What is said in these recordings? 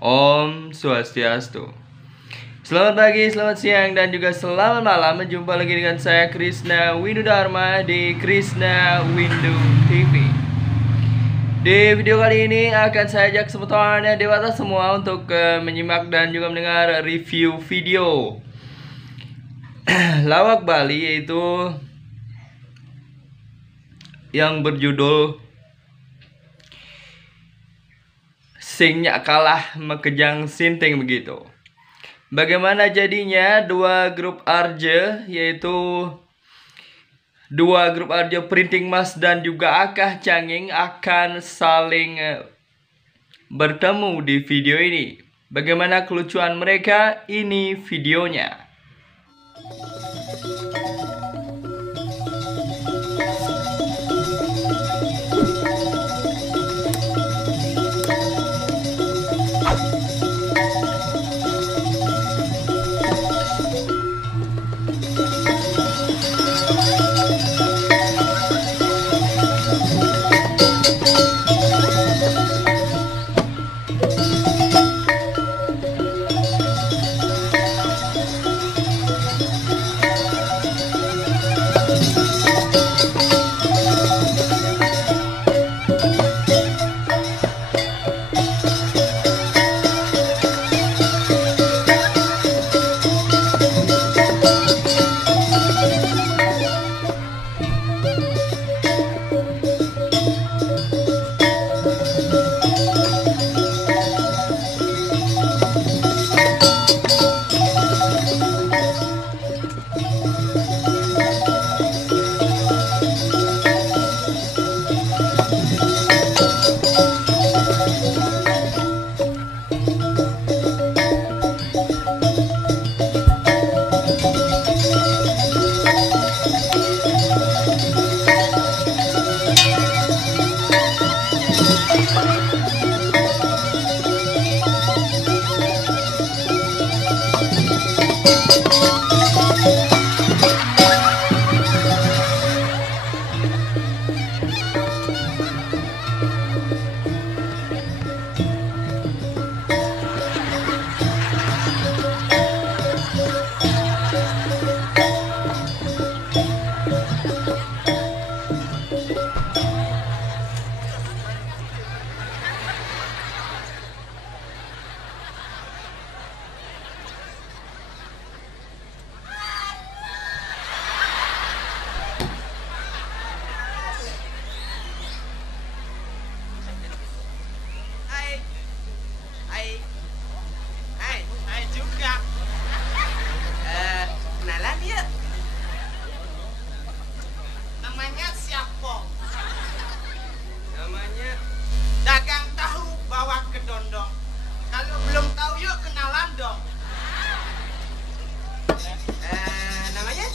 Om Swastiastu. Selamat pagi, selamat siang, dan juga selamat malam. Berjumpa lagi dengan saya Krishna Windu Dharma di Krishna Windu TV. Di video kali ini akan saya ajak semuanya dewasa semua untuk menyimak dan juga mendengar review video lawak Bali, yaitu yang berjudul Singnya kalah Mekejang Sinting begitu. Bagaimana jadinya dua grup Arja, yaitu dua grup Arja Printing Mas dan juga Akah Canging, akan saling bertemu di video ini. Bagaimana kelucuan mereka? Ini videonya.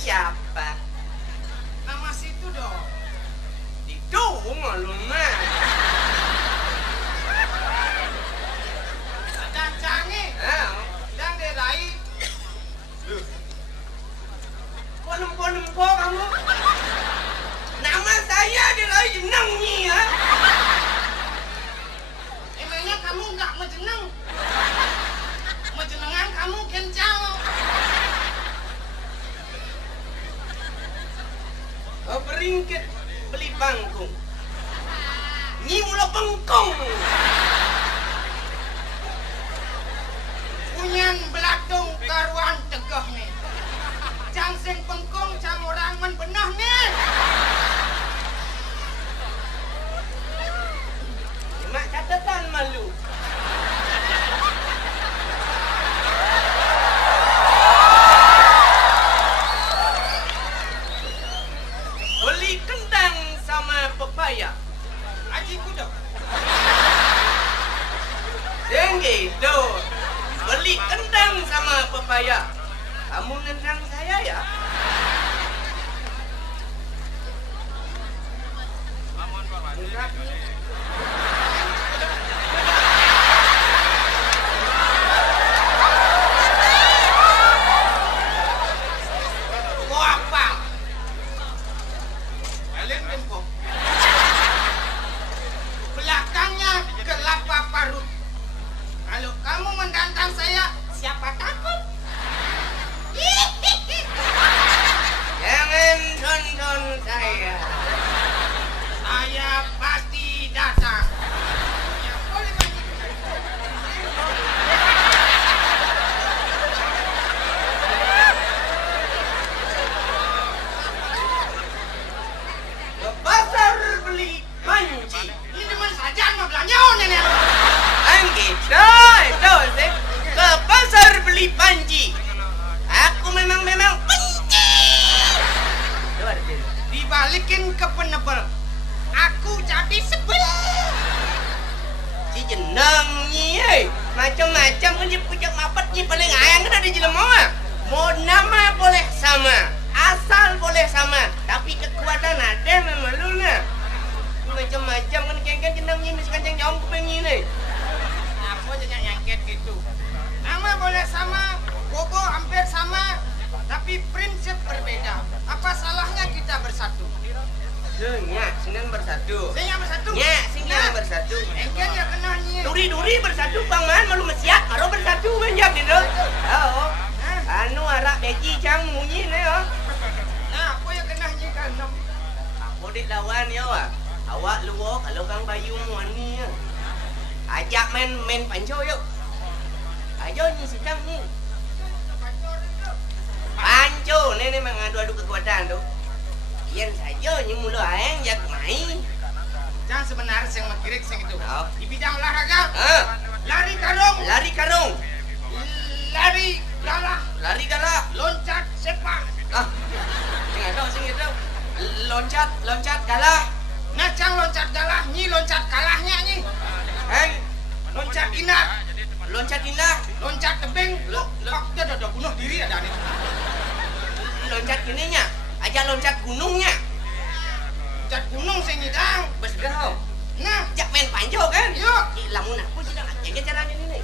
Siapa? Nama situ dong. Itu malumnya. Dan canggih. Dan derai. Kok kamu? Nama saya derai jeneng nih ya. Emangnya kamu nggak menjeneng? Menjenengan kamu kencang. Beringkit beli bangkung nyi mula bengkong punyan beladung karuan tegah nih jang sing bengkong jang orang men benah nih cuma catatan malu. Pepaya, aji kuda. Gitu, beli kendang sama pepaya. Kamu nendang saya ya? Enggak. Mau apa? Kalian tempo. Belakangnya kelapa parut. Kalau kamu beli panci. Aku memang benci. Dibalikin ke penebel. Aku jadi sebel. Si jeneng nyi, macam-macam kan si pucuk mapat nyi paling ayang kan ada di lemah. Mau nama boleh sama, asal boleh sama, tapi kekuatan ada memang lu nah. Macam-macam kan kengken jeneng nyi mesti kancing jauh kuping nyi nih. Aku jangan nyangket gitu. Nama boleh sama, bobo hampir sama, tapi prinsip berbeda. Apa salahnya kita bersatu? Nya, singen bersatu. Singen bersatu. Nya, singen bersatu. Engken ya kena nyi. Duri-duri bersatu Bang Man malu mesiak, karo bersatu banyak gitu. Oh. Anu arak beji cang munyi ne yo. Nah, aku ya kena nyi kanem. Aku dik lawan yo ah. Awak luo kalau Kang Bayu muan ni ya. Ajak main panco yuk. Ayo nyi sedang ni. Panco ni mengadu-adu kekuatan tu. Yang saja nyi mula ayang jak main. Jangan sebenarnya yang mengirik sing itu. Di bidang olahraga. Lari karung. Lari karung. Lari galah. Lari galah. Loncat sepak. Sing itu. Loncat galah. Nah, cang loncat galah, nyi loncat kalahnya nyi. Loncat indah. Loncat indah. Loncat tebing. Dia udah bunuh diri ada nih. Loncat gininya. Aja loncat gunungnya. Loncat gunung sing ngidang. Besgau. Nah, jak main panjo kan? Yuk. Lamun aku sedang aja caranya ini.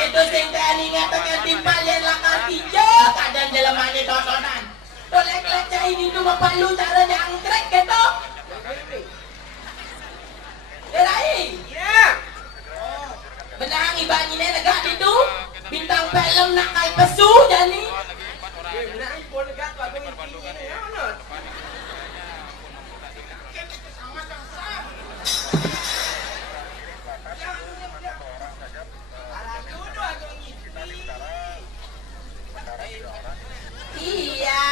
Kita sing tani ngatakan timpal yang lakar tiga kadang dalam mana tontonan. Tolek-lek cai di rumah palu cara jangkrik gitu. Rai. Ya. Benang ibani negak itu bintang film nak kai pesu jani. Benar pun negak tu aku intinya ya mana. Iya,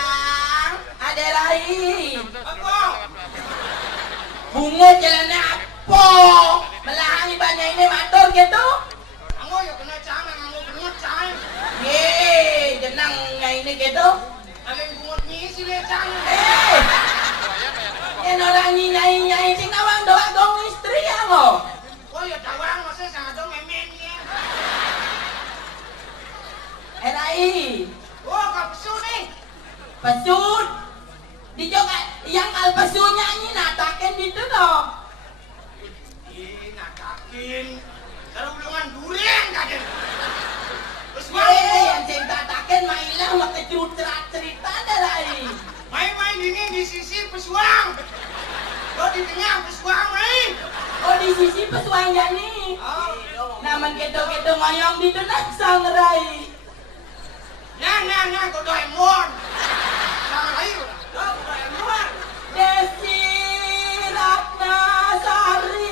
ada lain. Apa? Bunga jalan apa? Melahangi banyak ini motor gitu. Kamu ya kena cang, kamu kena cang. Ye, jenang ini gitu. Ada yang bungut ngisi le cang. Yang orang nyai sing awang doa gong istri ya mo. Oh ya tawang masa sangat dong memennya. Rai, Oh kau pesu nih. pesut. Di juga yang kal pesu nyanyi nataken gitu dong. Ih nakakin. Kalau belum durian kaden. Terus Ye, yang sing tataken mainlah make cerita ada Rai. main-main ini di sisi pesuang. Kau di tengah pesuang main. Oh di sisi pesuang jani. Oh. Naman gitu-gitu ngoyong gitu naksang Rai. Nah, kau Doraemon. Sama lagi. Kau Doraemon. Desi Ratnasari.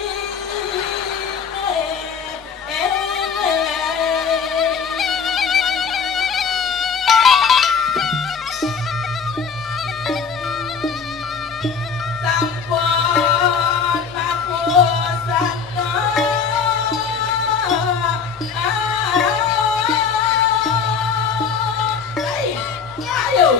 Sampun mapusatna. Ayo.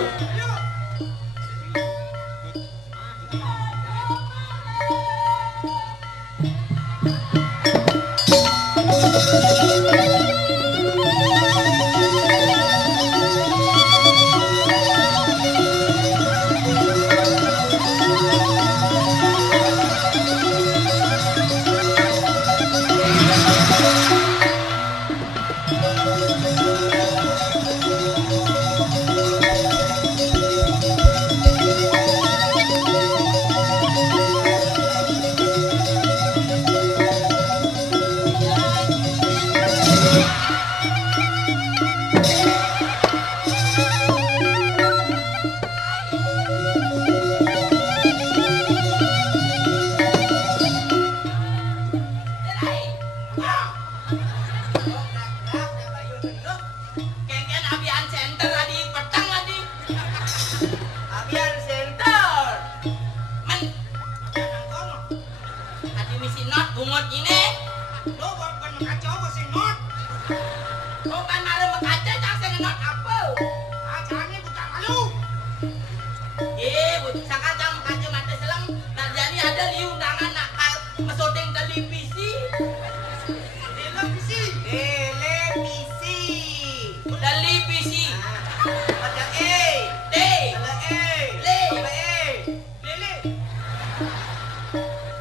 Kengken abian center adi petang adi. Abian center. Men adi misi not bungot ini. Lo bukan kacau kau sing not. Oh kan malam mekaca cak sing not apa? Acaranya bukan malu. Bu sangka jam mekaca mata selang najani ada di undangan nak mesodeng televisi. Televisi. Televisi. Ada D. ada Le. Lele.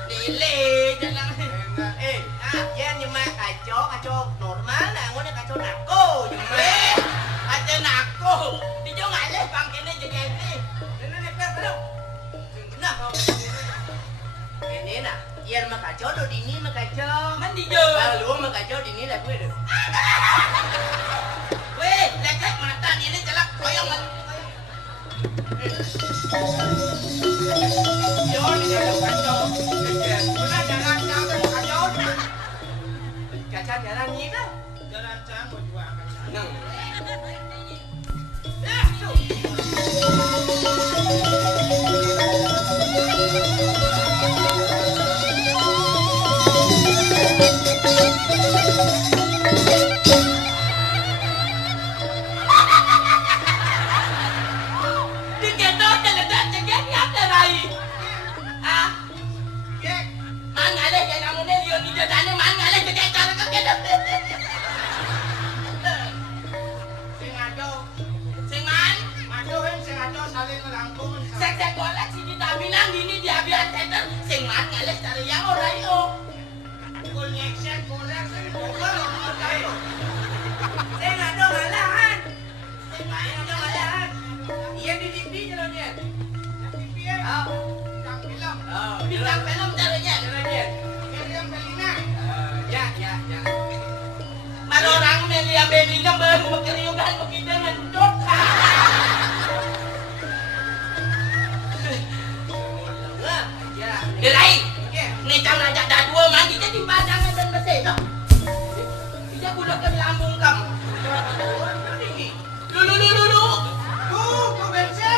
Dele jangan. Yan nhưng mà kacau normal lah, ngono kacau nako. Aja nako. Di jo ngale bang kene jegene. Ini belum. Nah, ini nak, yan mah kacau do dini mah kacau. Men di jo. Lalu mah kacau dini lah gue deh. Weh, lecek mata ini jelek koyong kan. Yon jangan kacau. Mana jangan kacau nak. Kacau jalan ni dah. Jalan cang juga kacau. Nang. Diketok teledak jegen ya terai. Ah, mangale ke kamu ne liyo ni jane mangale ke cara ke kedap. Sing ado, Singan, mado he. beli gambar berkeriukan begitu ngendut. Dia lain. Ni jam ajak dah dua mandi jadi padangan dan bersih tak. Dia gunakan lambung kamu. Dulu. Kau bersih.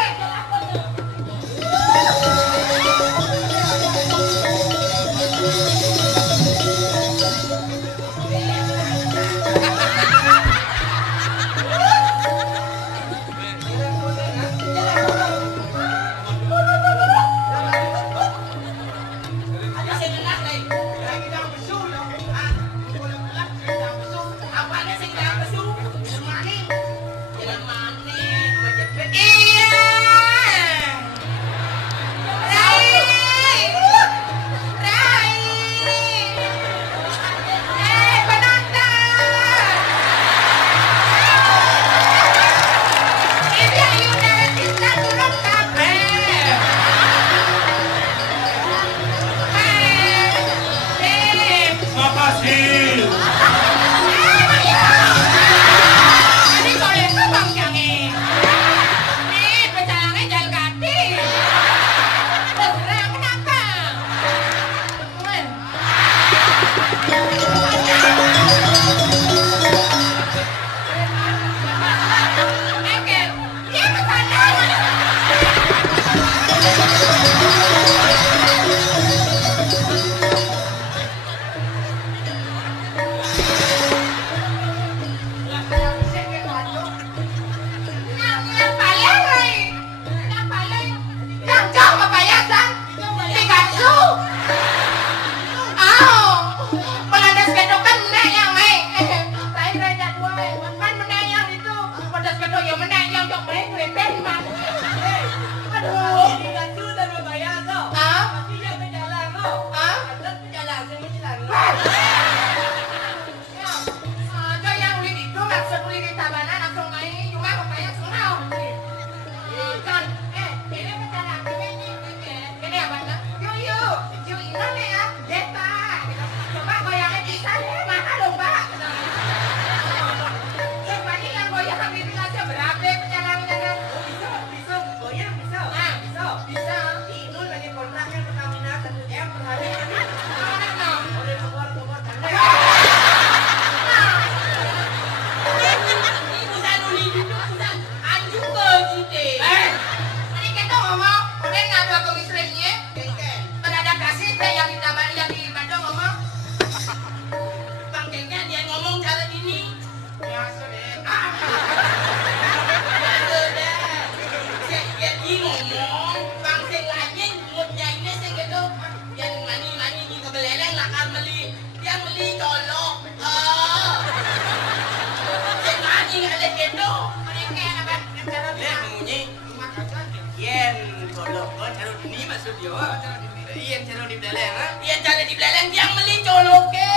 Yang cari di beleleng yang beli coloke.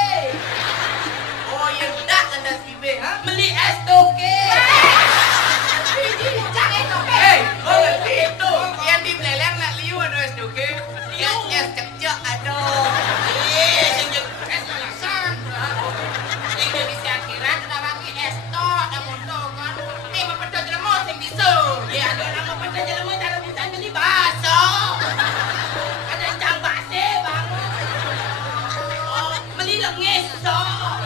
Oh, yang tidak anda sibe, ha? Beli es toke. Oh, ngerti itu. Yang di beleleng nak liu ada es doke. Es cecek ada. Es alasan. Indonesia kira kita pakai es tok dan motor kan. Mau pedot jelema sing bisa. Ya ada nama pedot jelema cara bisa beli bakso. Ada jam bakso bang. Oh, beli lengis tok.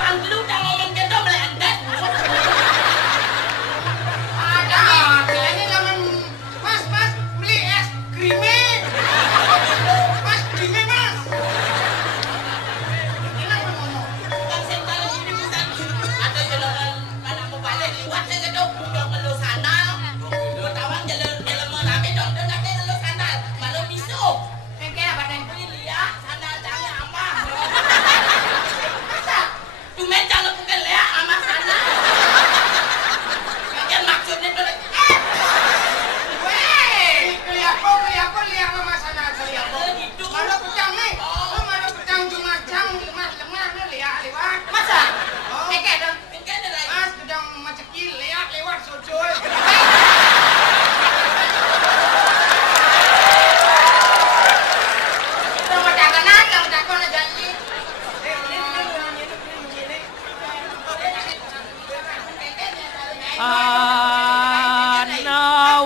Bang lu dah ngomong gitu melendat. Ada. Ini zaman mas beli es krimi. Mas ana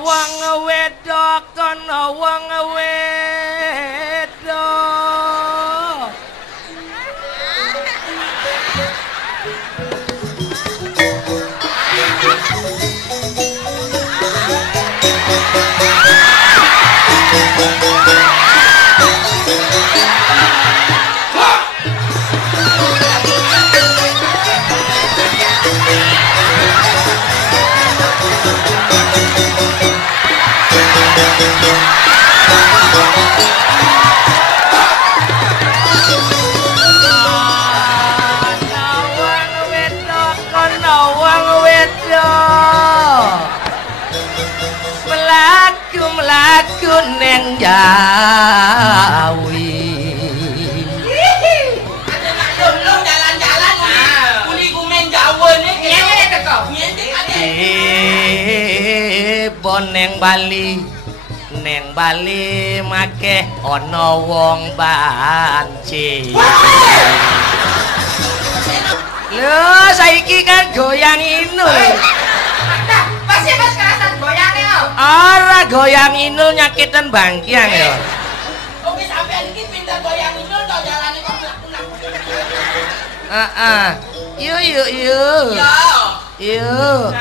wong wedok ana wong wedok melaku neng Jawi. Belum jalan-jalan kuli kumen Jawa nih kene teko. Neng Bali make ana wong banci. Lho saiki kan goyang inul. Pasti pas kerasan goyangnya. Ora goyang inul nyakitan bangkiang ya. Oke sampean iki pindah goyang itu to jalane kok mlaku-mlaku. Yuk. Yo.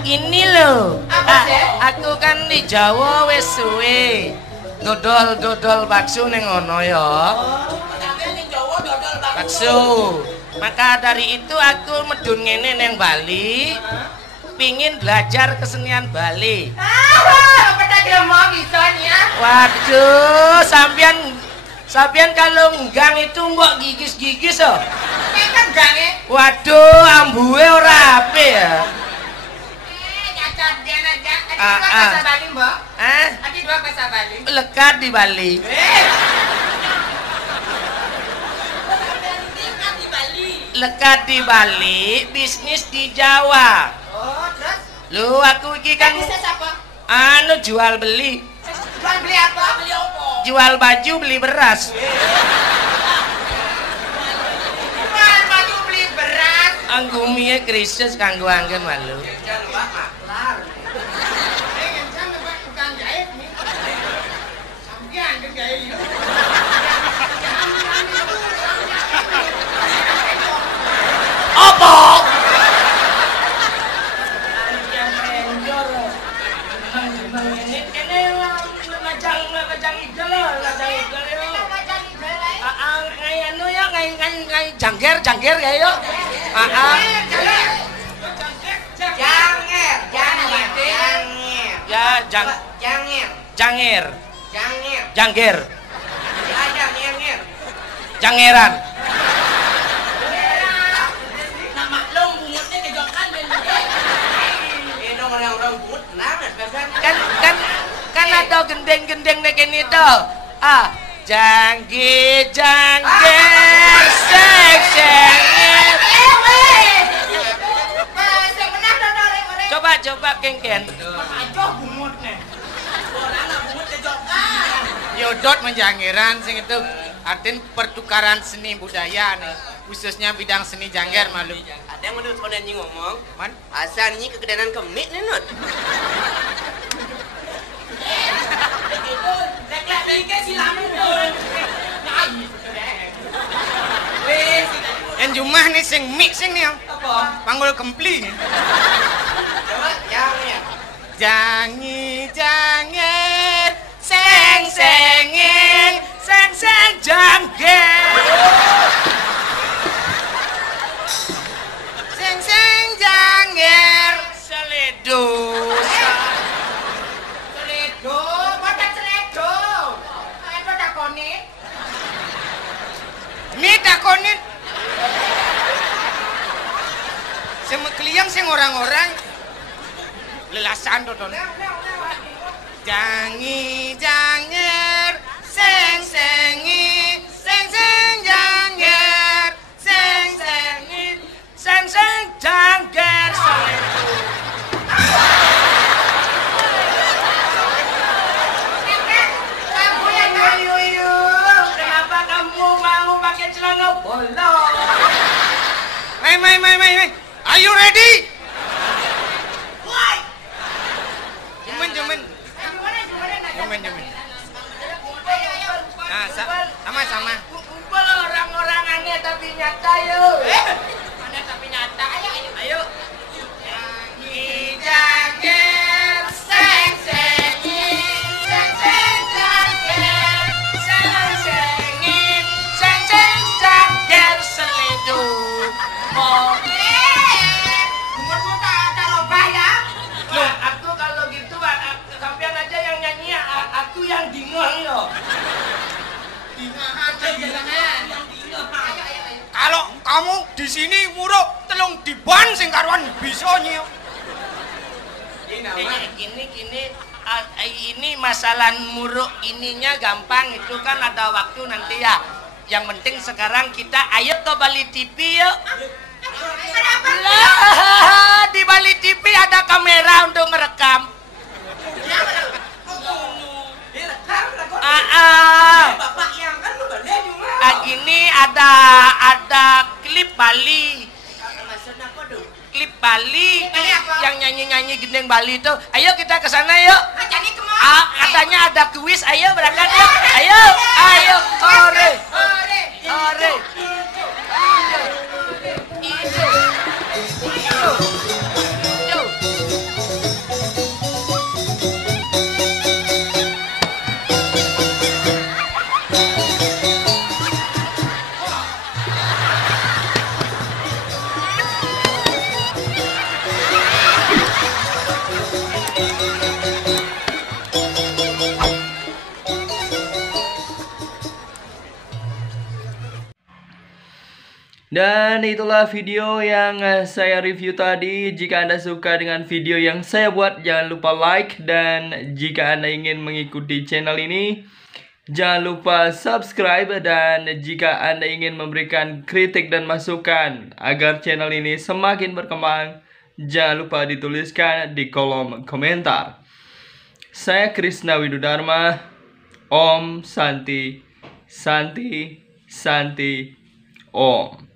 Ini loh. Apa sih? Aku kan di Jawa wis suwe. Dodol bakso ning ngono ya. Sampean ning Jawa dodol Bakso. Maka dari itu aku medun ngene neng Bali. Pingin belajar kesenian Bali. Peta gremong isonya. Waduh, sampean kalau nggang itu mbok gigis-gigis oh. Kan gange. Waduh, ambuhe ora apik ya. Nyacat dia aja. Adi dua bahasa Bali, Mbak. Adi dua bahasa Bali. Lekat di Bali. Tingkat di Bali. Lekat di Bali, bisnis di Jawa. Oh, terus? Lu aku iki kan Bisnis apa? jual beli. Jual beli apa? Beli apa? Jual baju, beli beras. Jual baju beli beras. Anggumie krisis kanggo anggen malu. Jangan lupa maklar. Jangan lupa tukang jahit nih. Sampian ke jahit yuk. Apa? Jangger ya yo. Ya jangger. Jangeran. Nama long bungutnya kejokan dan Kan ada gendeng-gendeng nek kene to. Jangge seng. Coba kengken. Aduh bungutnya. Yodot menjangiran sing itu artin pertukaran seni budaya nih, khususnya bidang seni jangger malu. Ada yang menurut soalnya ngomong, Man? asalnya kegedean kemik nih Nut. Itu reklat bingke silamu tuh. Yang jumah nih sing mik sing nih, Apa? panggul kempli. Coba jangan. Janger, seng jangger. Seng jangger, seledo. Seledo, pakai seledo. Itu dakoni. Nih takonin. Sing kliang sing orang-orang lelasan dodon. Janger, seng jangger, seng jangger. Kamu yang Yuyu, kenapa kamu mau pakai celana bolong? Mai, are you ready? sama. Kumpul orang-orang aneh tapi nyata yuk. Mana tapi nyata, ayo. Ayo. Nyanyi jaget, seng-sengin, seng-seng jaget, seng-sengin, seng-seng jaget, seliduk. Oh. Umurmu tak ada robah ya? Loh, aku kalau gitu sampean aja yang nyanyi, aku yang dingong yo. Kalau kamu di sini muruk telung diban sing karuan bisa nyi. Ini masalah muruk ininya gampang, itu kan ada waktu nanti ya. Yang penting sekarang kita ayo ke Bali TV yuk. Lah, di Bali TV ada kamera untuk merekam. Bapak yang kan lu balik cuma. Gini ada klip Bali. Maksudnya apa tuh? Klip Bali, Bali apa? yang nyanyi-nyanyi gendeng Bali itu. Ayo kita ke sana yuk. Jadi kemana? Katanya ada kuis, ayo berangkat yuk. Ayo, ayo, ore, ore. Dan itulah video yang saya review tadi. Jika Anda suka dengan video yang saya buat, jangan lupa like. Dan jika Anda ingin mengikuti channel ini, jangan lupa subscribe. Dan jika Anda ingin memberikan kritik dan masukan agar channel ini semakin berkembang, jangan lupa dituliskan di kolom komentar. Saya Krisna Widudharma. Om Santi, Santi, Santi, Om.